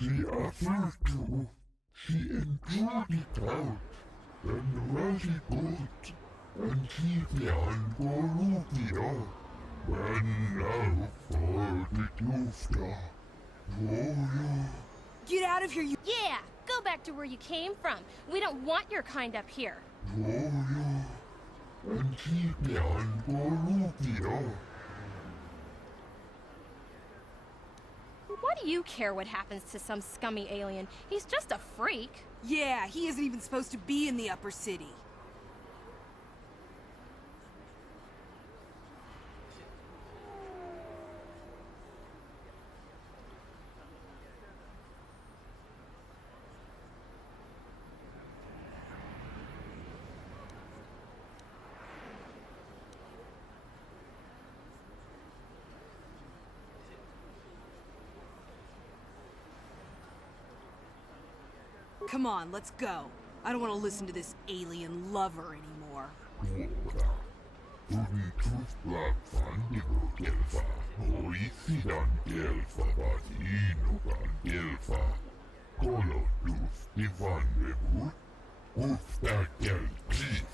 The other two, she entered it out, and very good, and she began Bolivia, when now for the Klufta. Get out of here, you— Yeah, go back to where you came from. We don't want your kind up here. And she began Bolivia. Why do you care what happens to some scummy alien? He's just a freak. Yeah, he isn't even supposed to be in the upper city. Come on, let's go. I don't want to listen to this alien lover anymore. Unitus Blackfandigo Delpha, Oisidan Delpha Vadinogan Delpha, Colotus Divan Rebut, Ufta Del Chief.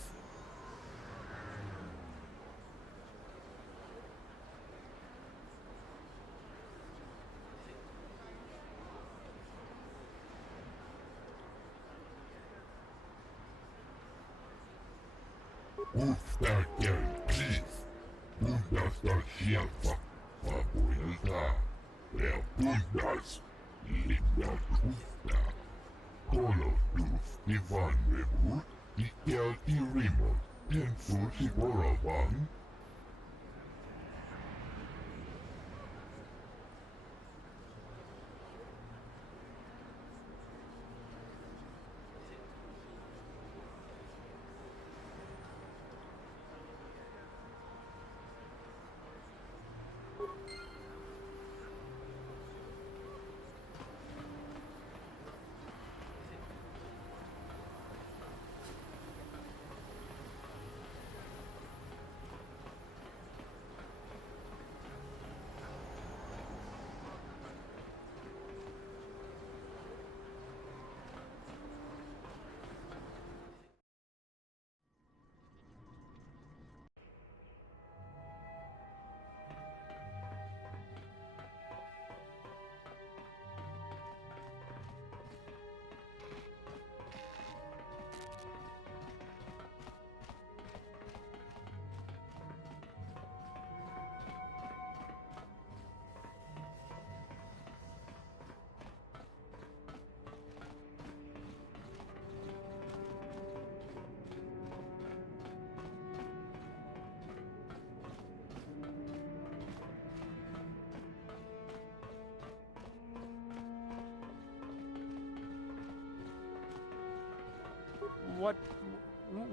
Ufta Del Chief, Bundas da Shelfa, Fabuelta, Der Bundas, Linda Ufta, Colotus Divan Rebut, Dikelti Remote, Tenfusi Boravan.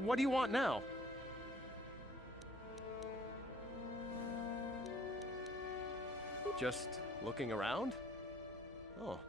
What do you want now? Just looking around? Oh.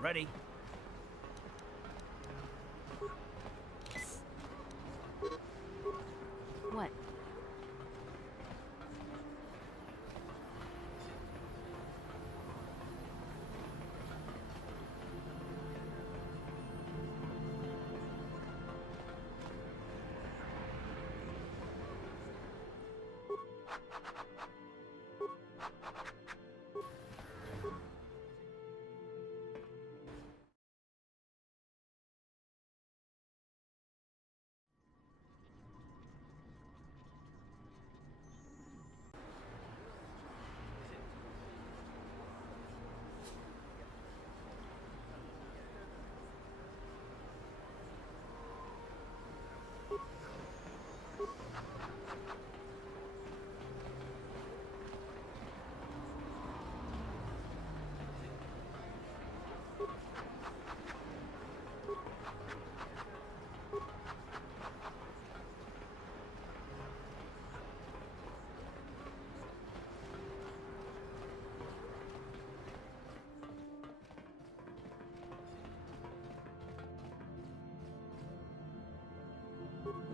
Ready. What?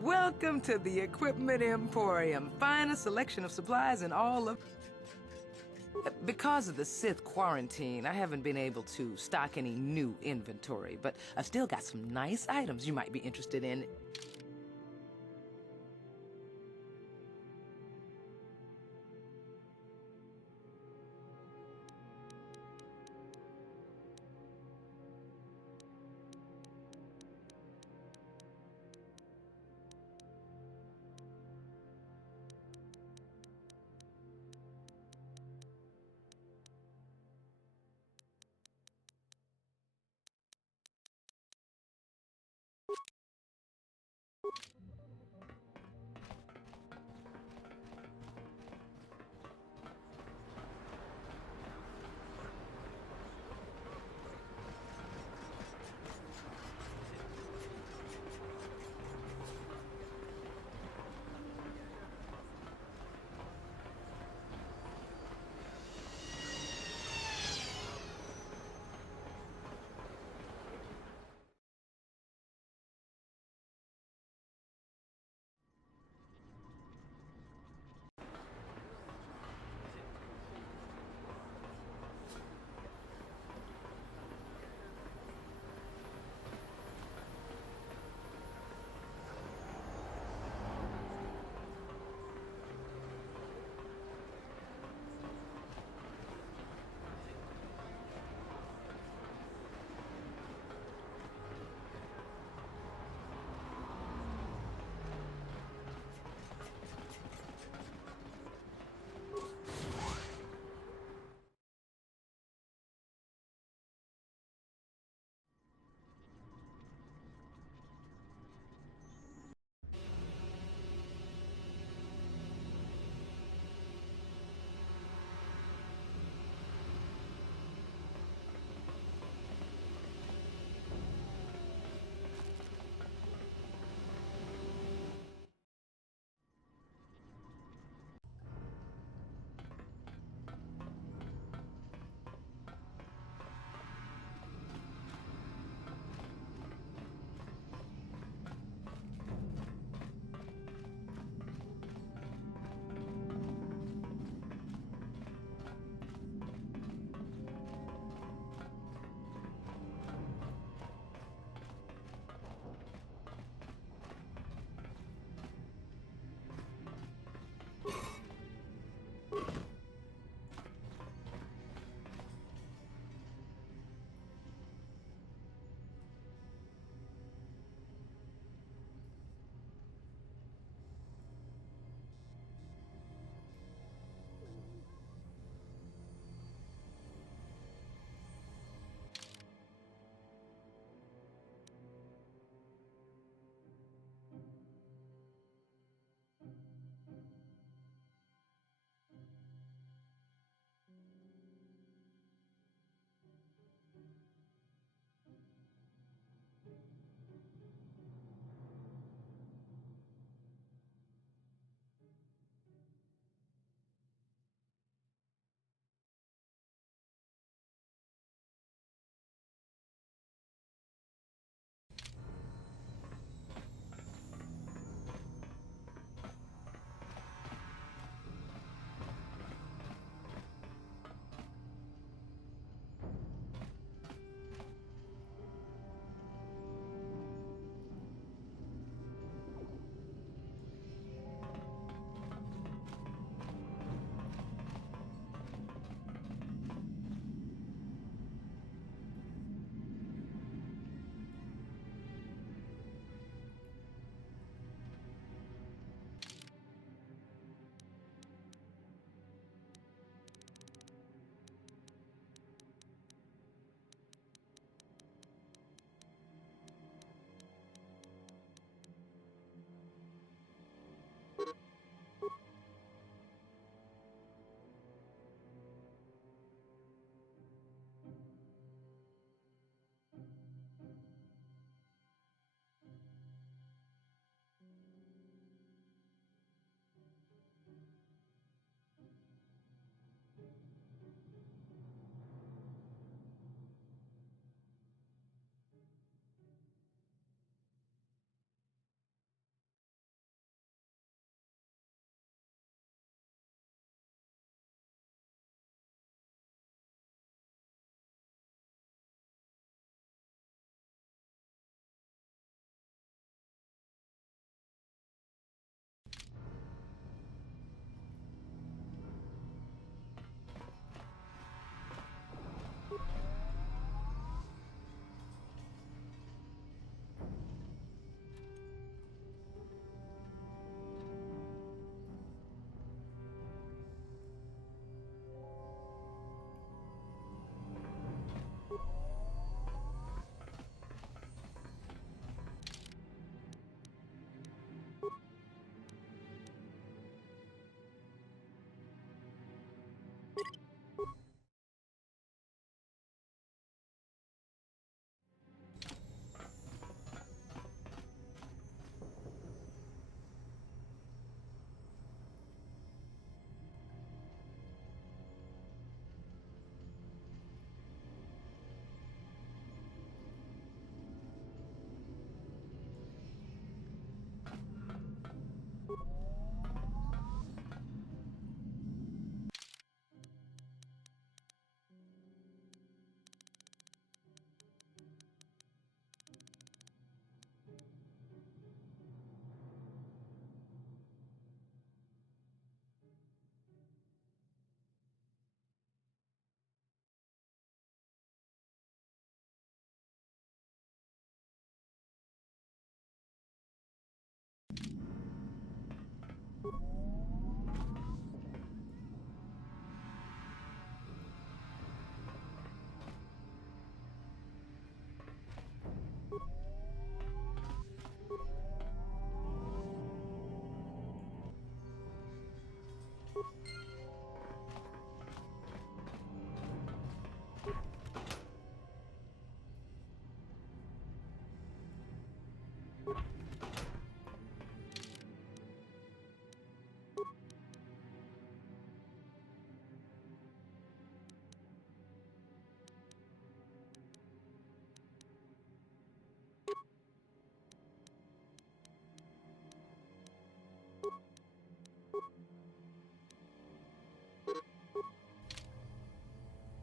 Welcome to the Equipment Emporium. Finest selection of supplies in all of... Because of the Sith quarantine, I haven't been able to stock any new inventory, but I've still got some nice items you might be interested in.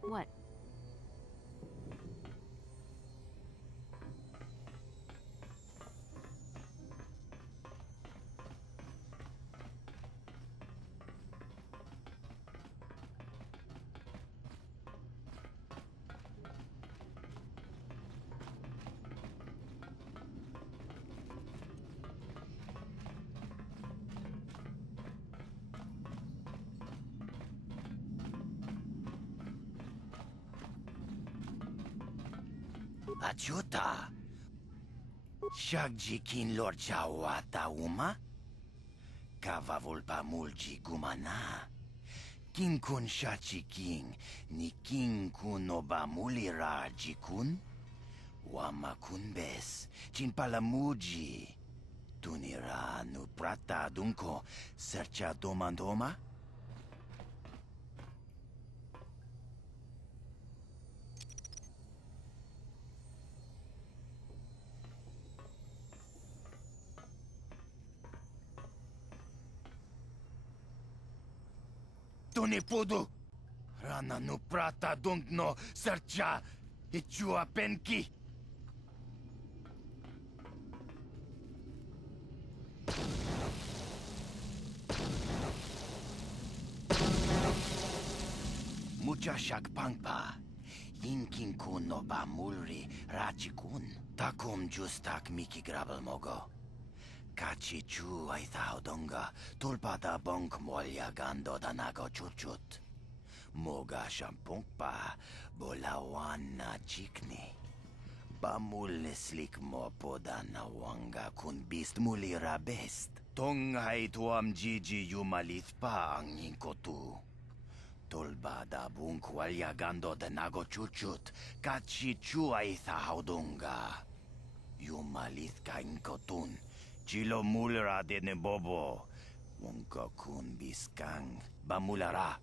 What? Achuta. Shagjikin Lord Chawata Uma? Kavavulpa mulji gumana. King kun shachi king, ni king kun obamulira jikun? Wama kun bes, chin palamuji. Tunira nu prata dunko, sercha domandoma? Tuni pudu! Rana nu prata dunkno sercha ichua penki! Mucha shakpangpa. Inkin kun no ba mulri rachikun. Takum justak miki grabel mogo. Kachi chu ay donga tulpada bonk molya gando danago chuchut. Moga shampungpa bolawan na chikni. Bamul slik mo poda na wanga kun bist mulira best. Tonghay tuam jiji yumalit pa ang inkotu. Tulbada bunk walya gando danago chuchut. Kachi chu ay donga. Yumalit ka inkotun. Chilo mulra de nebobo. Wonka kun biskang bamulara.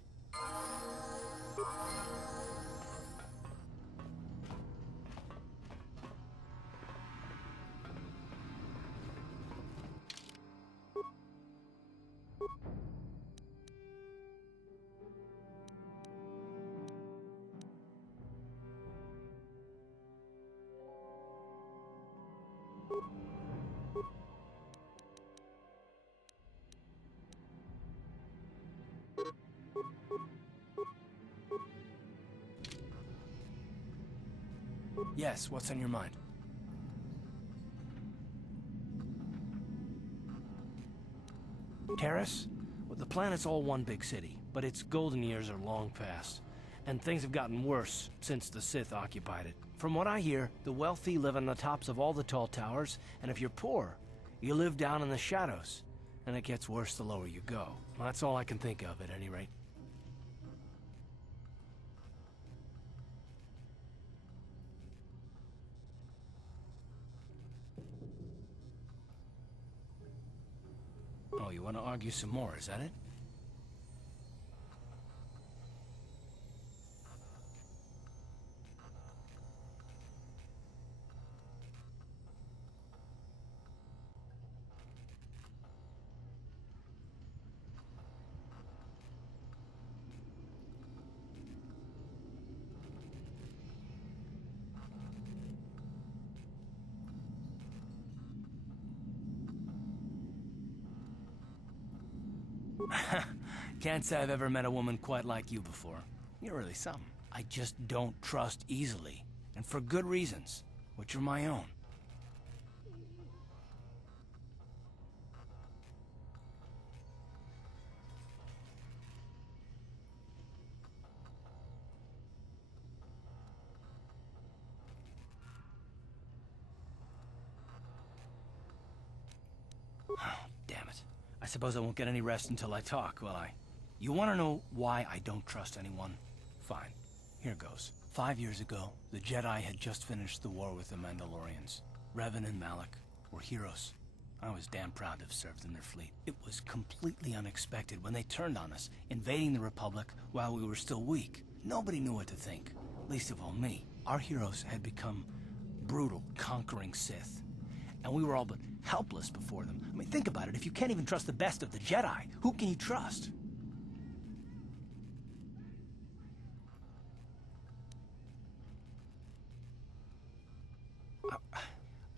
Yes, what's on your mind? Terrace? Well, the planet's all one big city, but its golden years are long past. And things have gotten worse since the Sith occupied it. From what I hear, the wealthy live on the tops of all the tall towers, and if you're poor, you live down in the shadows. And it gets worse the lower you go. Well, that's all I can think of, at any rate. Oh, you want to argue some more, is that it? Can't say I've ever met a woman quite like you before. You're really something. I just don't trust easily. And for good reasons, which are my own. Oh, damn it. I suppose I won't get any rest until I talk, will I? You want to know why I don't trust anyone? Fine. Here goes. 5 years ago, the Jedi had just finished the war with the Mandalorians. Revan and Malak were heroes. I was damn proud to have served in their fleet. It was completely unexpected when they turned on us, invading the Republic while we were still weak. Nobody knew what to think, least of all me. Our heroes had become brutal, conquering Sith, and we were all but helpless before them. I mean, think about it. If you can't even trust the best of the Jedi, who can you trust?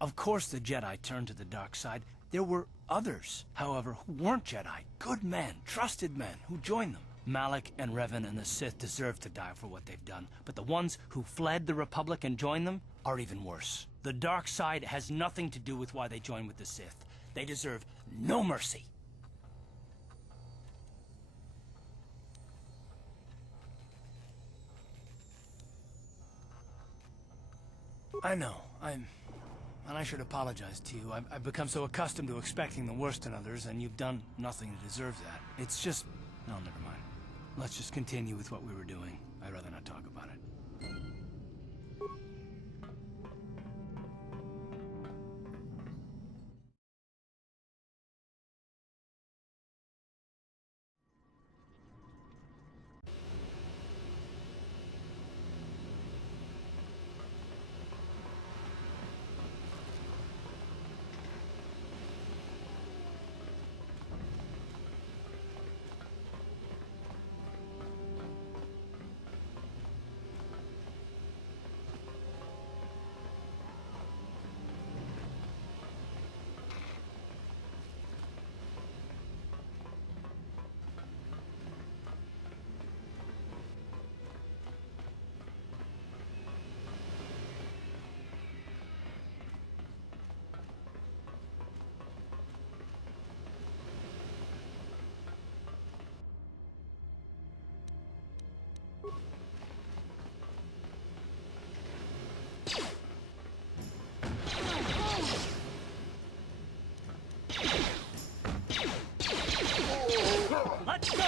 Of course the Jedi turned to the dark side. There were others, however, who weren't Jedi. Good men, trusted men, who joined them. Malak and Revan and the Sith deserve to die for what they've done, but the ones who fled the Republic and joined them are even worse. The dark side has nothing to do with why they joined with the Sith. They deserve no mercy. I know, and I should apologize to you. I've become so accustomed to expecting the worst in others, and you've done nothing to deserve that. It's just... no, never mind. Let's just continue with what we were doing. I'd rather not talk about it. Let's go!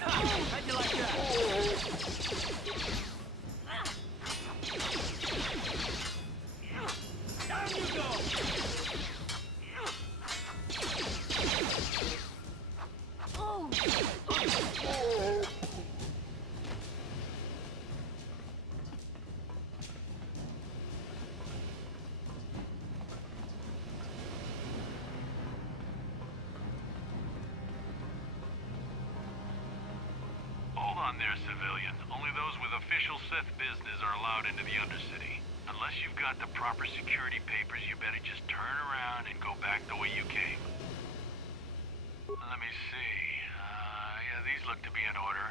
How'd you like that? Down you go! Hold on there, civilian. Only those with official Sith business are allowed into the Undercity. Unless you've got the proper security papers, you better just turn around and go back the way you came. Let me see. Yeah, these look to be in order.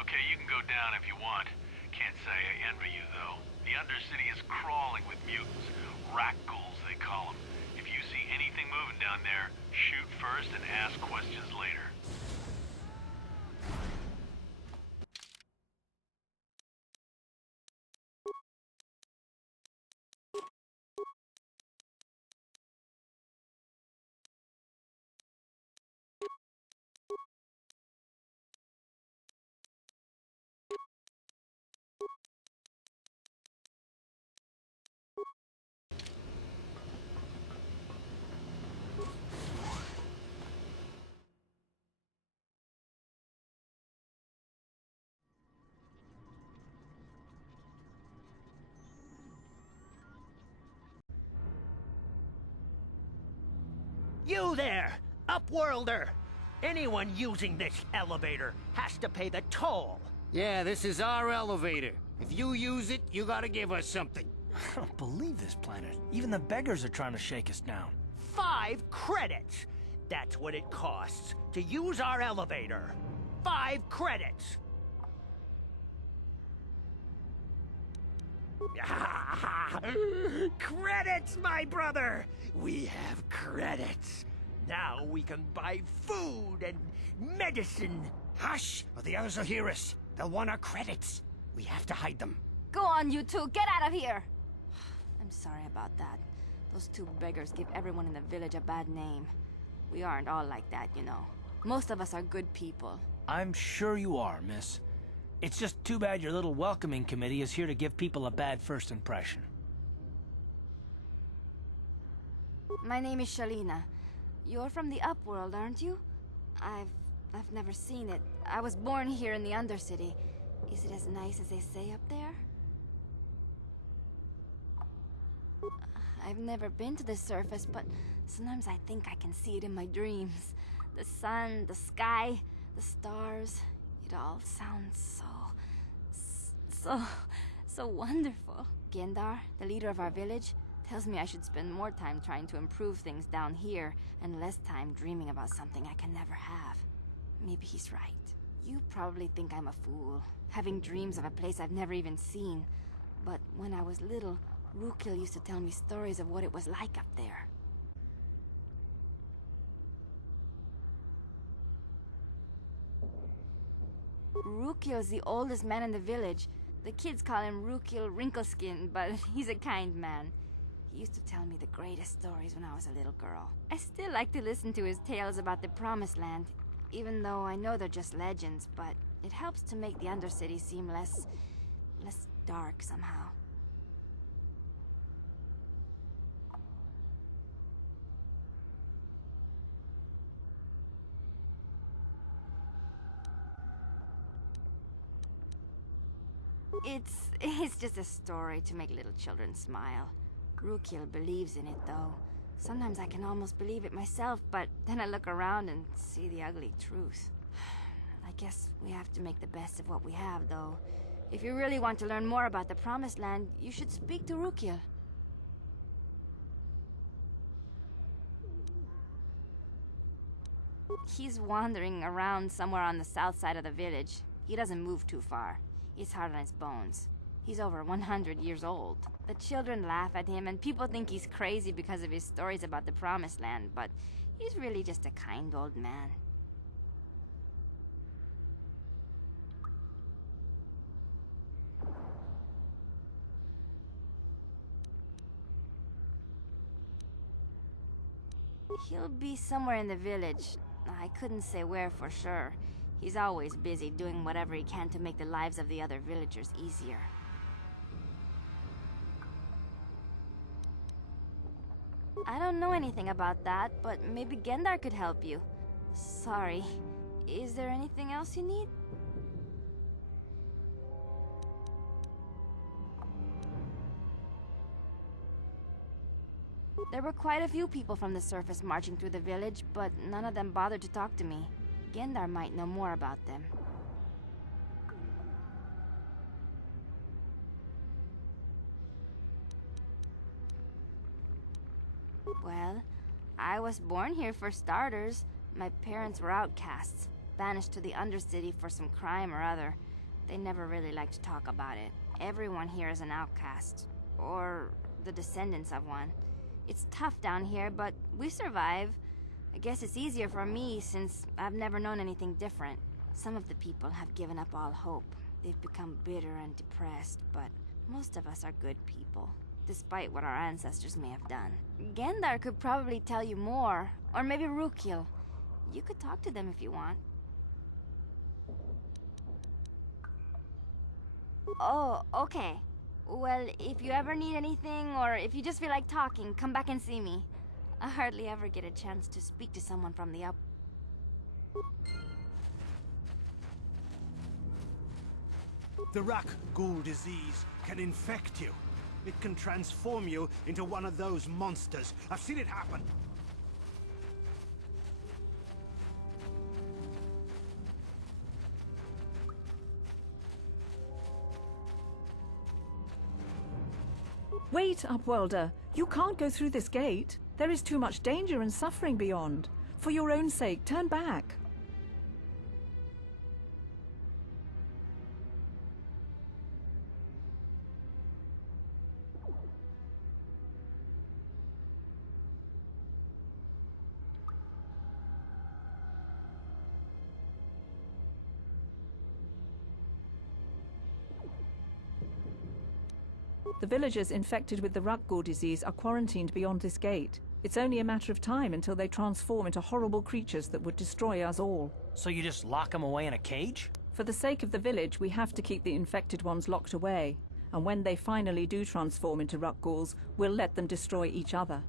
Okay, you can go down if you want. Can't say I envy you, though. The Undercity is crawling with mutants. Rat ghouls, they call them. If you see anything moving down there, shoot first and ask questions later. You there, Upworlder! Anyone using this elevator has to pay the toll. Yeah, this is our elevator. If you use it, you gotta give us something. I don't believe this planet. Even the beggars are trying to shake us down. 5 credits! That's what it costs to use our elevator. 5 credits! Credits, my brother! We have credits. Now we can buy food and medicine. Hush, or the others will hear us. They'll want our credits. We have to hide them. Go on, you two. Get out of here. I'm sorry about that. Those 2 beggars give everyone in the village a bad name. We aren't all like that, you know. Most of us are good people. I'm sure you are, miss. It's just too bad your little welcoming committee is here to give people a bad first impression. My name is Shalina. You're from the Upworld, aren't you? I've never seen it. I was born here in the Undercity. Is it as nice as they say up there? I've never been to the surface, but sometimes I think I can see it in my dreams. The sun, the sky, the stars. It all sounds so wonderful. Gendar, the leader of our village, tells me I should spend more time trying to improve things down here and less time dreaming about something I can never have. Maybe he's right. You probably think I'm a fool, having dreams of a place I've never even seen. But when I was little, Rukil used to tell me stories of what it was like up there. Rukil's the oldest man in the village. The kids call him Rukil Wrinkleskin, but he's a kind man. He used to tell me the greatest stories when I was a little girl. I still like to listen to his tales about the Promised Land, even though I know they're just legends, but it helps to make the Undercity seem less dark somehow. It's just a story to make little children smile. Rukil believes in it, though. Sometimes I can almost believe it myself, but then I look around and see the ugly truth. I guess we have to make the best of what we have, though. If you really want to learn more about the Promised Land, you should speak to Rukil. He's wandering around somewhere on the south side of the village. He doesn't move too far. He's hard on his bones. He's over 100 years old. The children laugh at him, and people think he's crazy because of his stories about the Promised Land, but he's really just a kind old man. He'll be somewhere in the village. I couldn't say where for sure. He's always busy doing whatever he can to make the lives of the other villagers easier. I don't know anything about that, but maybe Gendar could help you. Sorry. Is there anything else you need? There were quite a few people from the surface marching through the village, but none of them bothered to talk to me. Gendar might know more about them. Well, I was born here for starters. My parents were outcasts, banished to the Undercity for some crime or other. They never really liked to talk about it. Everyone here is an outcast, or the descendants of one. It's tough down here, but we survive. I guess it's easier for me since I've never known anything different. Some of the people have given up all hope. They've become bitter and depressed, but most of us are good people, despite what our ancestors may have done. Gendar could probably tell you more, or maybe Rukil. You could talk to them if you want. Oh, okay. Well, if you ever need anything, or if you just feel like talking, come back and see me. I hardly ever get a chance to speak to someone from the up. The Rak Ghoul disease can infect you. It can transform you into one of those monsters. I've seen it happen. Wait, Upworlder. You can't go through this gate. There is too much danger and suffering beyond. For your own sake, turn back. The villagers infected with the Rukgor disease are quarantined beyond this gate. It's only a matter of time until they transform into horrible creatures that would destroy us all. So you just lock them away in a cage? For the sake of the village, we have to keep the infected ones locked away. And when they finally do transform into Rukgors, we'll let them destroy each other.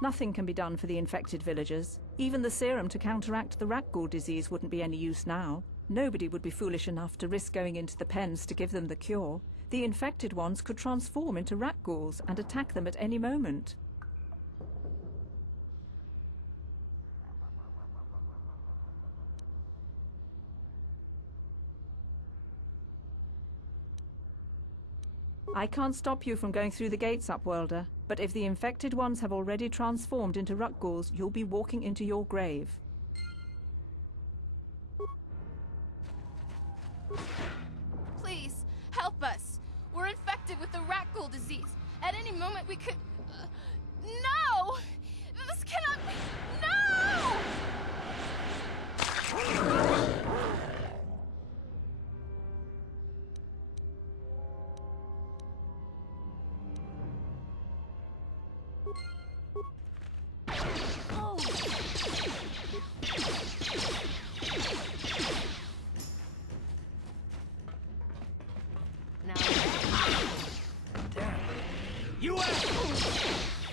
Nothing can be done for the infected villagers. Even the serum to counteract the rat ghoul disease wouldn't be any use now. Nobody would be foolish enough to risk going into the pens to give them the cure. The infected ones could transform into rat ghouls and attack them at any moment. I can't stop you from going through the gates, Upworlder, but if the infected ones have already transformed into rat ghouls, you'll be walking into your grave. Please, help us. We're infected with the rat ghoul disease. At any moment we could... no! This cannot be... No! You asshole!